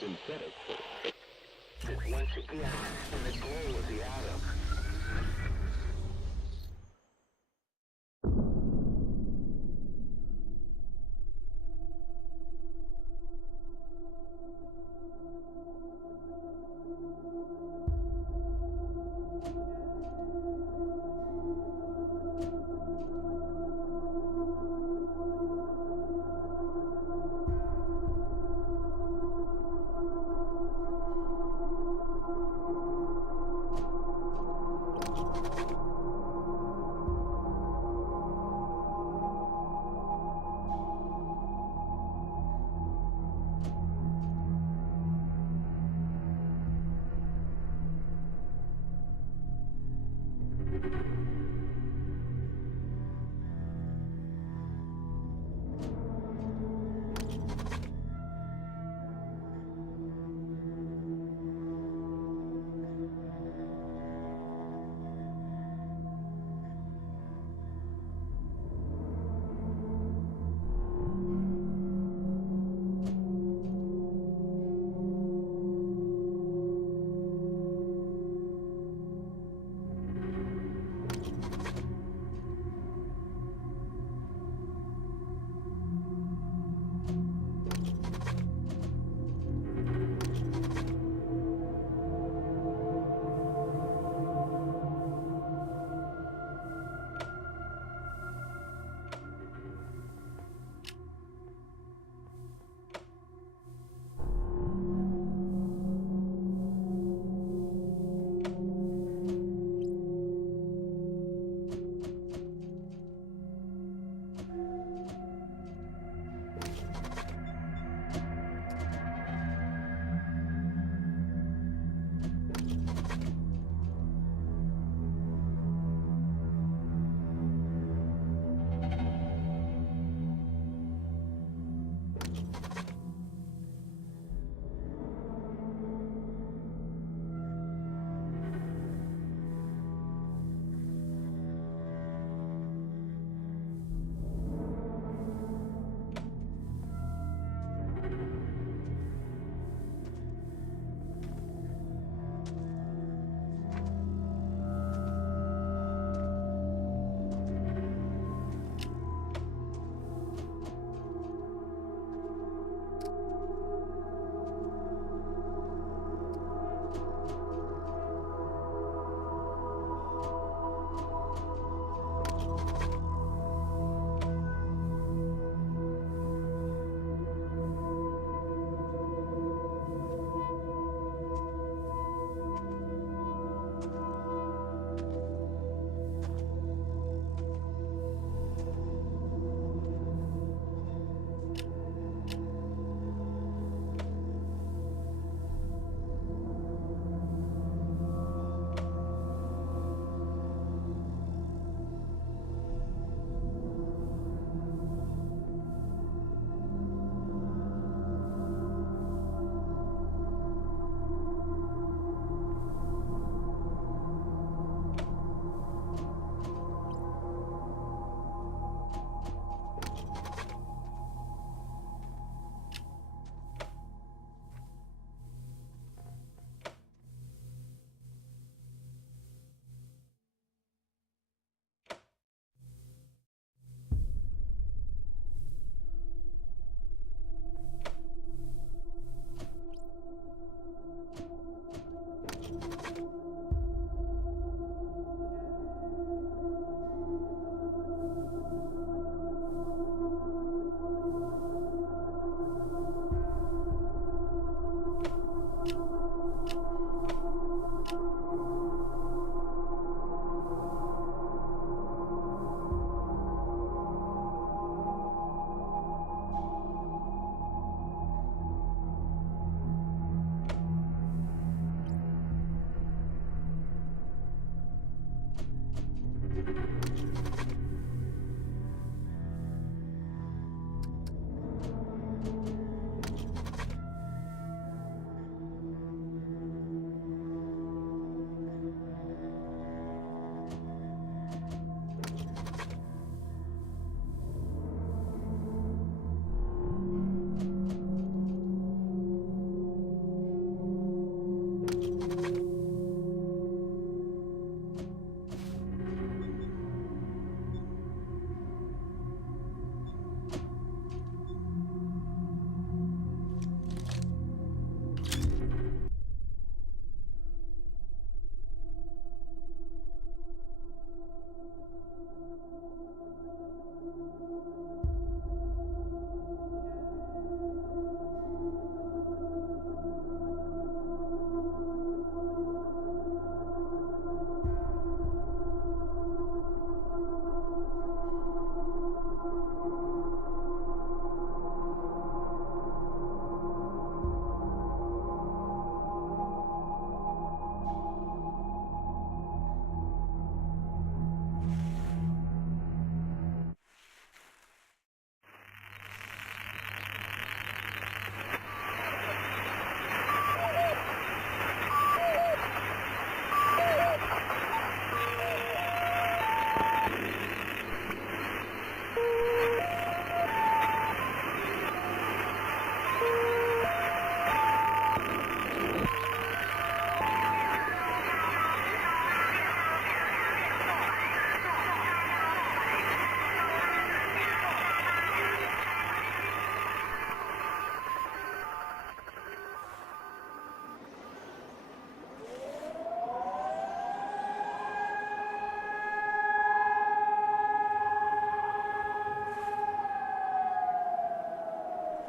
Synthetic. Once again, in the glow of the atom.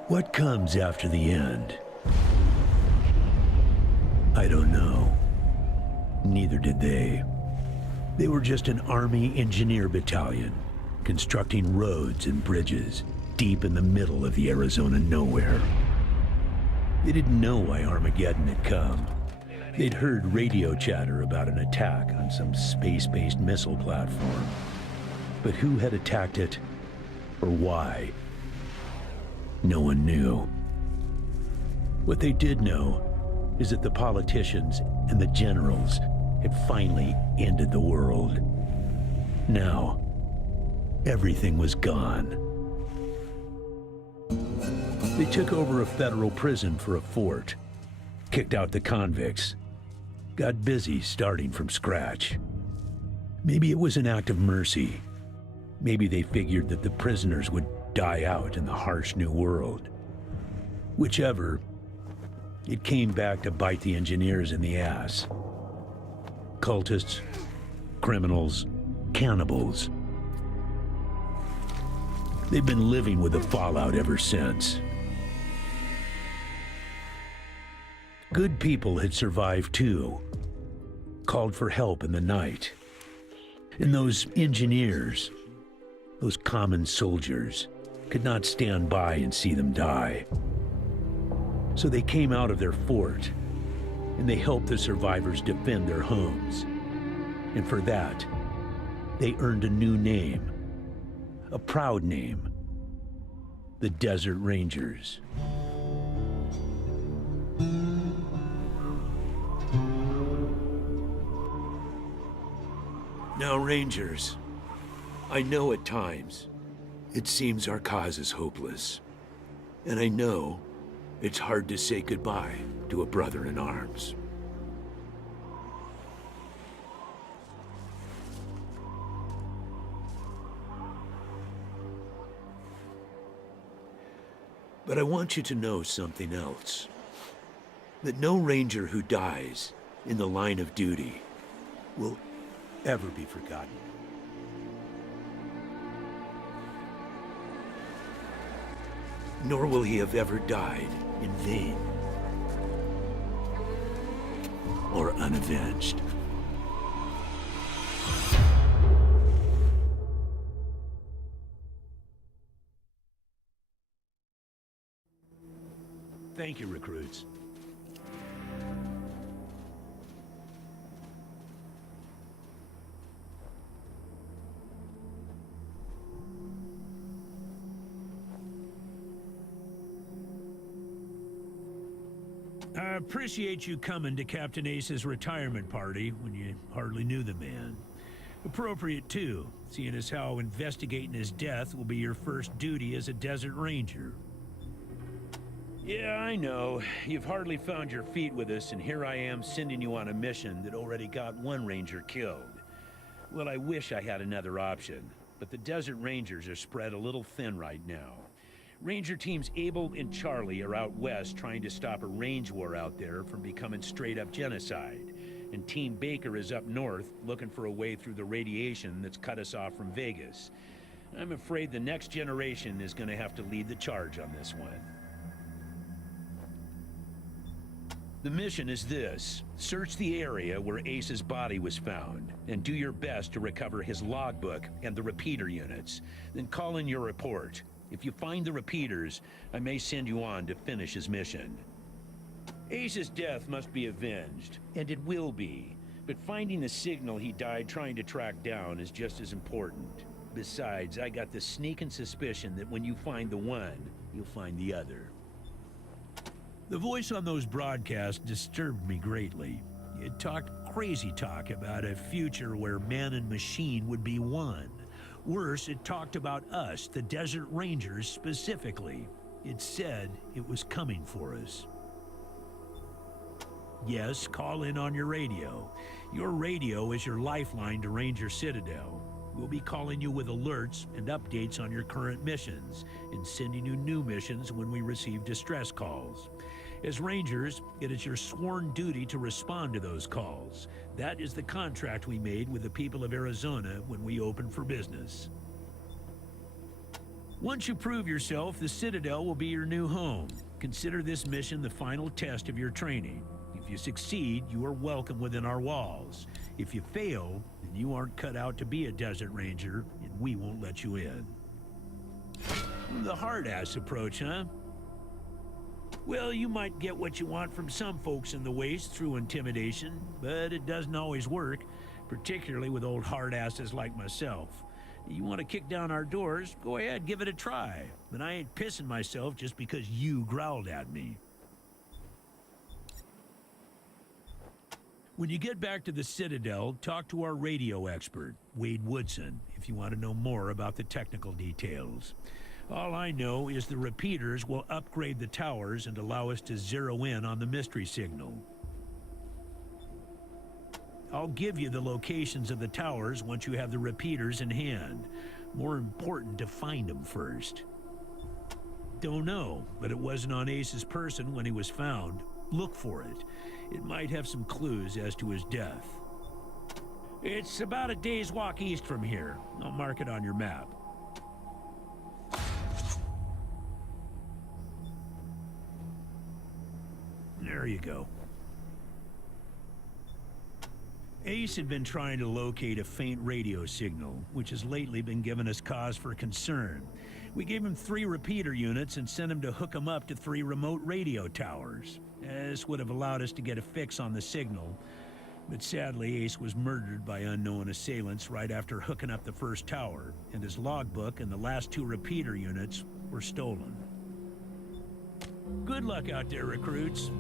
What comes after the end? I don't know. Neither did they. They were just an Army engineer battalion, constructing roads and bridges deep in the middle of the Arizona nowhere. They didn't know why Armageddon had come. They'd heard radio chatter about an attack on some space-based missile platform. But who had attacked it, or why? No one knew. What they did know is that the politicians and the generals had finally ended the world. Now, everything was gone. They took over a federal prison for a fort, kicked out the convicts, got busy starting from scratch. Maybe it was an act of mercy. Maybe they figured that the prisoners would die out in the harsh new world. Whichever, it came back to bite the engineers in the ass. Cultists, criminals, cannibals. They've been living with the fallout ever since. Good people had survived too, called for help in the night. And those engineers, those common soldiers, could not stand by and see them die. So they came out of their fort, and they helped the survivors defend their homes. And for that, they earned a new name, a proud name, the Desert Rangers. Now, Rangers, I know at times it seems our cause is hopeless. And I know it's hard to say goodbye to a brother in arms. But I want you to know something else. That no Ranger who dies in the line of duty will ever be forgotten. Nor will he have ever died in vain or unavenged. Thank you, recruits. I appreciate you coming to Captain Ace's retirement party when you hardly knew the man. Appropriate, too, seeing as how investigating his death will be your first duty as a Desert Ranger. Yeah, I know. You've hardly found your feet with us, and here I am sending you on a mission that already got one Ranger killed. Well, I wish I had another option, but the Desert Rangers are spread a little thin right now. Ranger teams Abel and Charlie are out west trying to stop a range war out there from becoming straight-up genocide. And Team Baker is up north looking for a way through the radiation that's cut us off from Vegas. I'm afraid the next generation is going to have to lead the charge on this one. The mission is this: search the area where Ace's body was found, and do your best to recover his logbook and the repeater units. Then call in your report. If you find the repeaters, I may send you on to finish his mission. Ace's death must be avenged, and it will be. But finding the signal he died trying to track down is just as important. Besides, I got the sneaking suspicion that when you find the one, you'll find the other. The voice on those broadcasts disturbed me greatly. It talked crazy talk about a future where man and machine would be one. Worse, it talked about us, the Desert Rangers, specifically. It said it was coming for us. Yes, call in on your radio. Your radio is your lifeline to Ranger Citadel. We'll be calling you with alerts and updates on your current missions, and sending you new missions when we receive distress calls. As Rangers, it is your sworn duty to respond to those calls. That is the contract we made with the people of Arizona when we opened for business. Once you prove yourself, the Citadel will be your new home. Consider this mission the final test of your training. If you succeed, you are welcome within our walls. If you fail, then you aren't cut out to be a Desert Ranger, and we won't let you in. The hard-ass approach, huh? Well, you might get what you want from some folks in the Waste through intimidation, but it doesn't always work, particularly with old hard-asses like myself. You want to kick down our doors, go ahead, give it a try. But I ain't pissing myself just because you growled at me. When you get back to the Citadel, talk to our radio expert, Wade Woodson, if you want to know more about the technical details. All I know is the repeaters will upgrade the towers and allow us to zero in on the mystery signal. I'll give you the locations of the towers once you have the repeaters in hand. More important to find them first. Don't know, but it wasn't on Ace's person when he was found. Look for it. It might have some clues as to his death. It's about a day's walk east from here. I'll mark it on your map. There you go. Ace had been trying to locate a faint radio signal, which has lately been giving us cause for concern. We gave him 3 repeater units and sent him to hook them up to 3 remote radio towers. This would have allowed us to get a fix on the signal, but sadly Ace was murdered by unknown assailants right after hooking up the first tower, and his logbook and the last 2 repeater units were stolen. Good luck out there, recruits.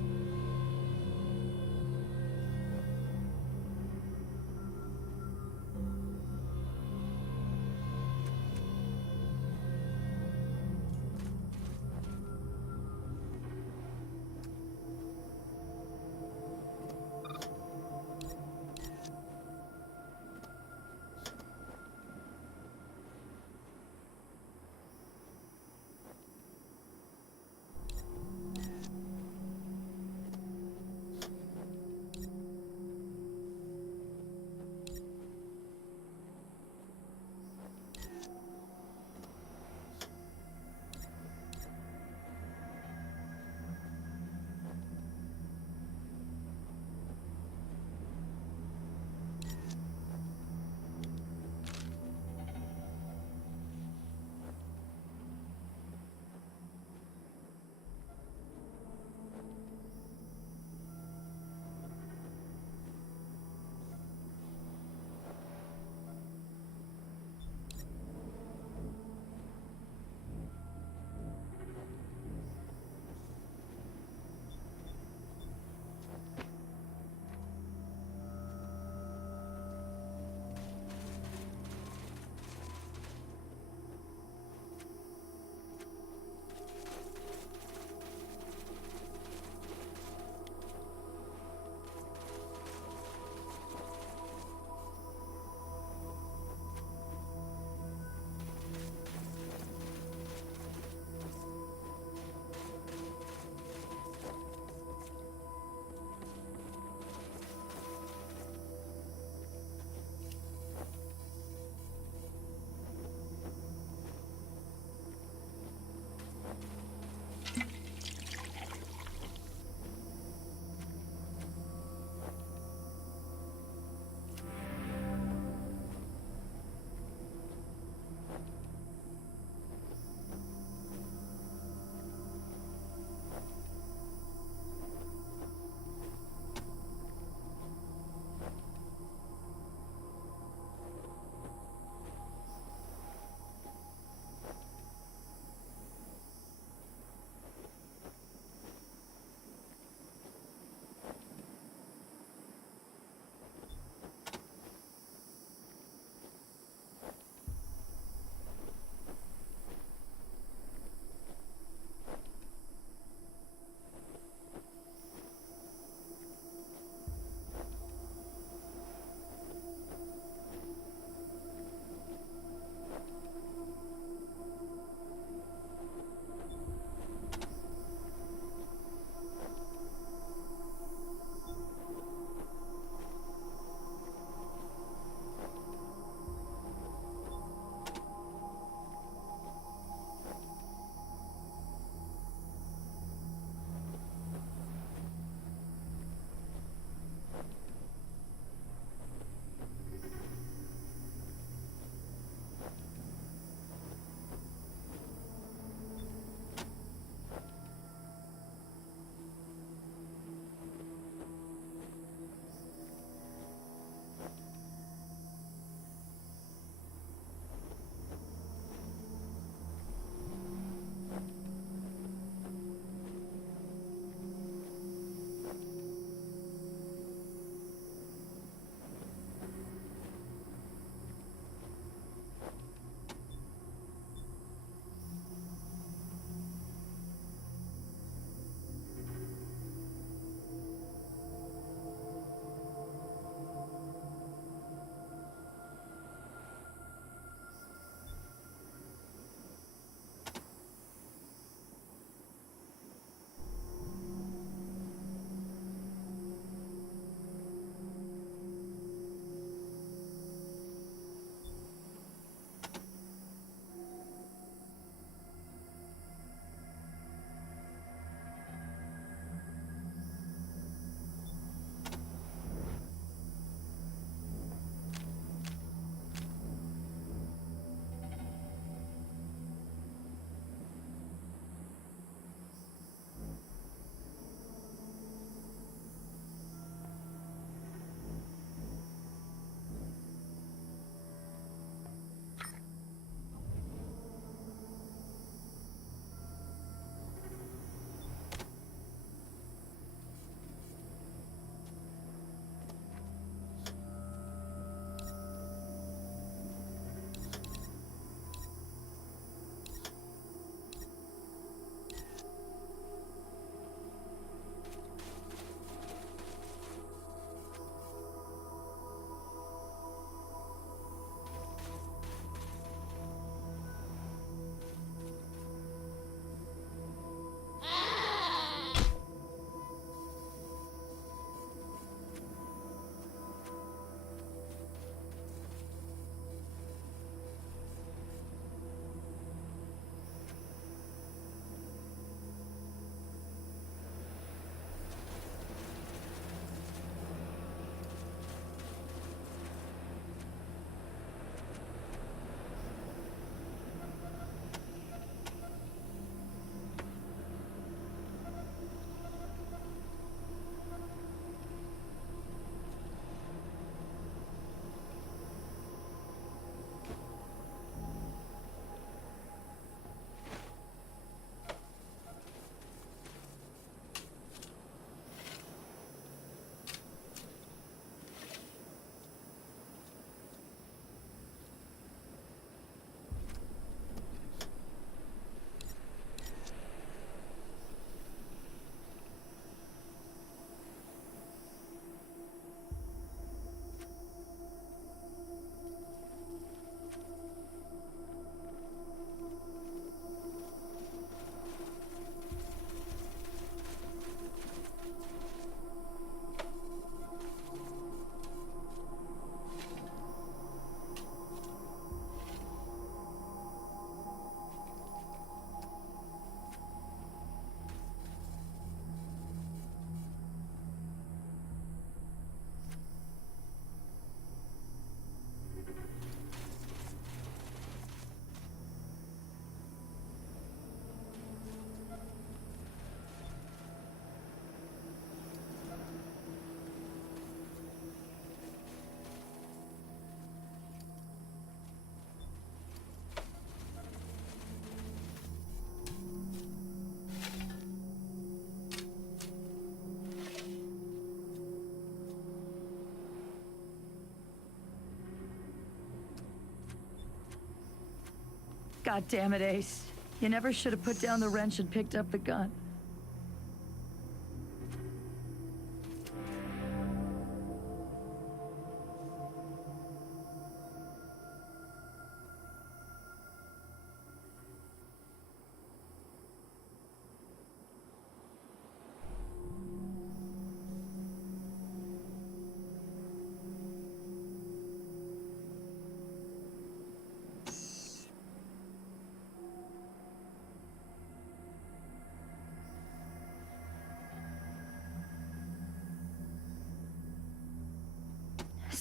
God damn it, Ace. You never should have put down the wrench and picked up the gun.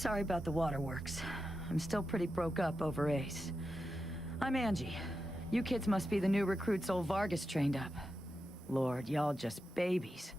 Sorry about the waterworks. I'm still pretty broke up over Ace. I'm Angie. You kids must be the new recruits old Vargas trained up. Lord, y'all just babies.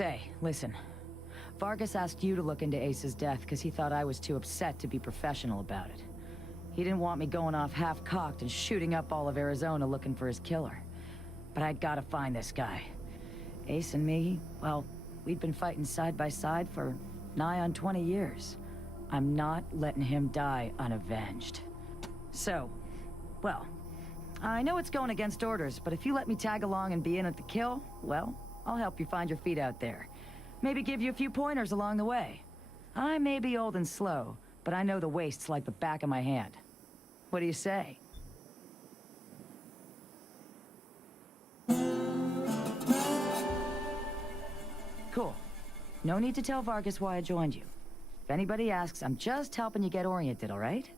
Say, listen. Vargas asked you to look into Ace's death because he thought I was too upset to be professional about it. He didn't want me going off half-cocked and shooting up all of Arizona looking for his killer. But I'd gotta find this guy. Ace and me, well, we'd been fighting side by side for nigh on 20 years. I'm not letting him die unavenged. So, well, I know it's going against orders, but if you let me tag along and be in at the kill, well, I'll help you find your feet out there. Maybe give you a few pointers along the way. I may be old and slow, but I know the wastes like the back of my hand. What do you say? Cool. No need to tell Vargas why I joined you. If anybody asks, I'm just helping you get oriented, all right?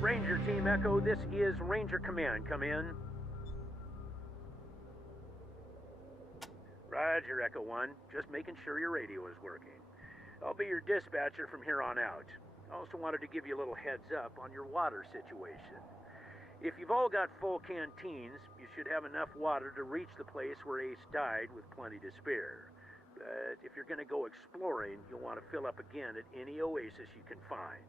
Ranger Team Echo, this is Ranger Command. Come in. Roger, Echo 1. Just making sure your radio is working. I'll be your dispatcher from here on out. I also wanted to give you a little heads up on your water situation. If you've all got full canteens, you should have enough water to reach the place where Ace died with plenty to spare. But if you're going to go exploring, you'll want to fill up again at any oasis you can find.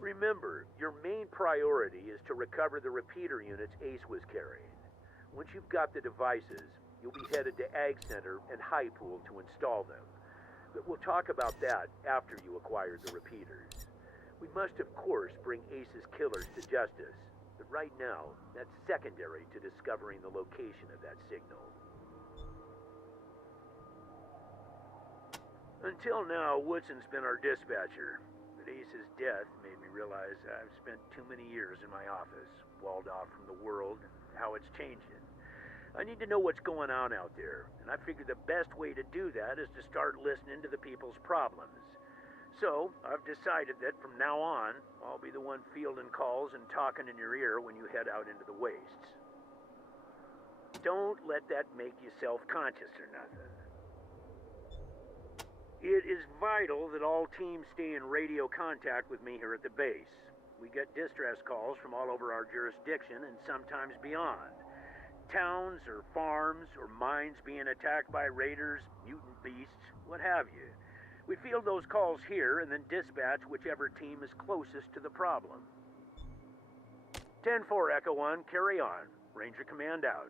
Remember, your main priority is to recover the repeater units Ace was carrying. Once you've got the devices, you'll be headed to Ag Center and High Pool to install them. But we'll talk about that after you acquire the repeaters. We must, of course, bring Ace's killers to justice. But right now, that's secondary to discovering the location of that signal. Until now, Woodson's been our dispatcher. But Ace's death made me realize I've spent too many years in my office, walled off from the world and how it's changing. I need to know what's going on out there, and I figured the best way to do that is to start listening to the people's problems. So, I've decided that from now on, I'll be the one fielding calls and talking in your ear when you head out into the wastes. Don't let that make you self-conscious or nothing. It is vital that all teams stay in radio contact with me here at the base. We get distress calls from all over our jurisdiction and sometimes beyond. Towns or farms or mines being attacked by raiders, mutant beasts, what have you. We field those calls here and then dispatch whichever team is closest to the problem. 10-4 Echo 1, carry on. Ranger Command out.